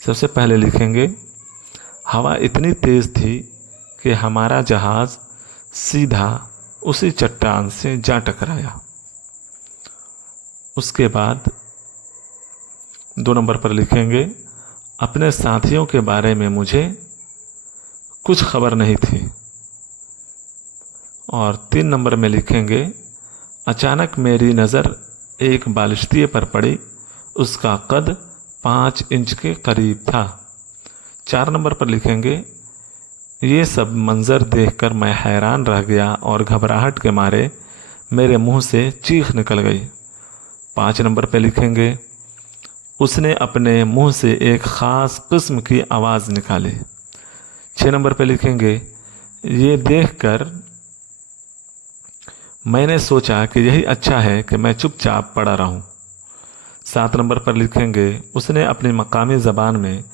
सबसे पहले लिखेंगे हवा इतनी तेज़ थी कि हमारा जहाज़ सीधा उसी चट्टान से जा टकराया। उसके बाद 2 नंबर पर लिखेंगे अपने साथियों के बारे में मुझे कुछ खबर नहीं थी। और 3 नंबर में लिखेंगे अचानक मेरी नज़र एक बालिश्तिए पर पड़ी, उसका कद 5 इंच के करीब था। 4 नंबर पर लिखेंगे ये सब मंज़र देखकर मैं हैरान रह गया और घबराहट के मारे मेरे मुंह से चीख निकल गई। 5 नंबर पर लिखेंगे उसने अपने मुंह से एक ख़ास किस्म की आवाज़ निकाली। 6 नंबर पर लिखेंगे ये देखकर मैंने सोचा कि यही अच्छा है कि मैं चुपचाप पड़ा रहूं। 7 नंबर पर लिखेंगे उसने अपनी मकामी ज़बान में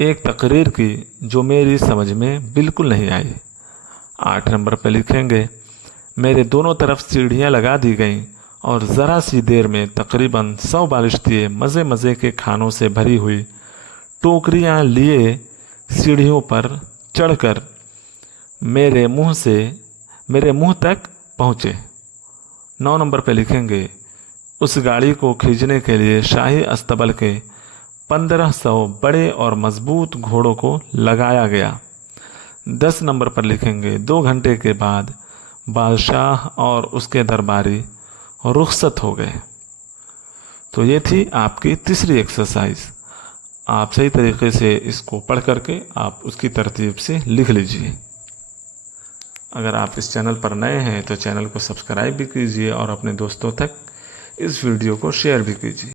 एक तकरीर की जो मेरी समझ में बिल्कुल नहीं आई। 8 नंबर पर लिखेंगे मेरे दोनों तरफ सीढ़ियाँ लगा दी गईं और ज़रा सी देर में तकरीबन 100 बालिश्तिए मज़े मज़े के खानों से भरी हुई टोकरियाँ लिए सीढ़ियों पर चढ़कर मेरे मुंह तक पहुँचे। 9 नंबर पर लिखेंगे उस गाड़ी को खींचने के लिए शाही अस्तबल के 1500 बड़े और मजबूत घोड़ों को लगाया गया। 10 नंबर पर लिखेंगे 2 घंटे के बाद बादशाह और उसके दरबारी रुखसत हो गए। तो ये थी आपकी तीसरी एक्सरसाइज। आप सही तरीके से इसको पढ़ करके आप उसकी तरतीब से लिख लीजिए। अगर आप इस चैनल पर नए हैं तो चैनल को सब्सक्राइब भी कीजिए और अपने दोस्तों तक इस वीडियो को शेयर भी कीजिए।